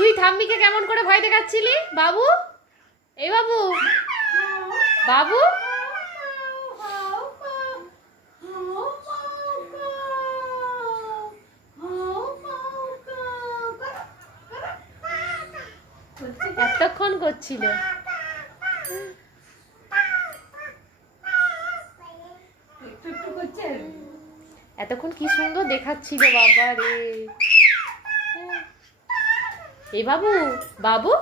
তুই ঠাম্মিকে কেমন করে ভয় দেখাচ্ছিলি বাবু? এই বাবু, বাবু এতক্ষণ করছিল। এতক্ষণ কি সুন্দর দেখাচ্ছিল বাবা রে। এই বাবু, বাবু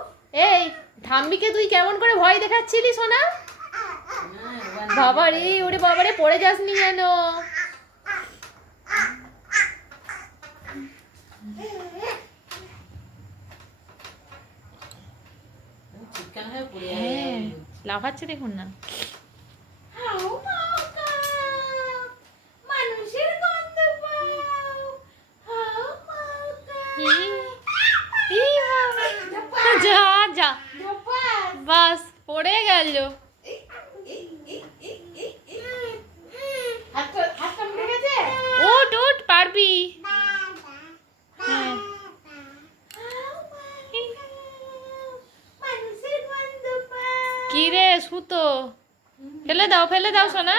এই ঠাম্মিকে তুই কেমন করে ভয় দেখাচ্ছিলি সোনা? বাবা রে, ওরে বাবা রে, পড়ে যাসনি যেন। হ্যাঁ, লাফাচ্ছে দেখুন না। যা যা, বাস পড়ে গেল। উঠ উঠ, পারবি। কি রে সুতো, ফেলে দাও ফেলে দাও সোনা।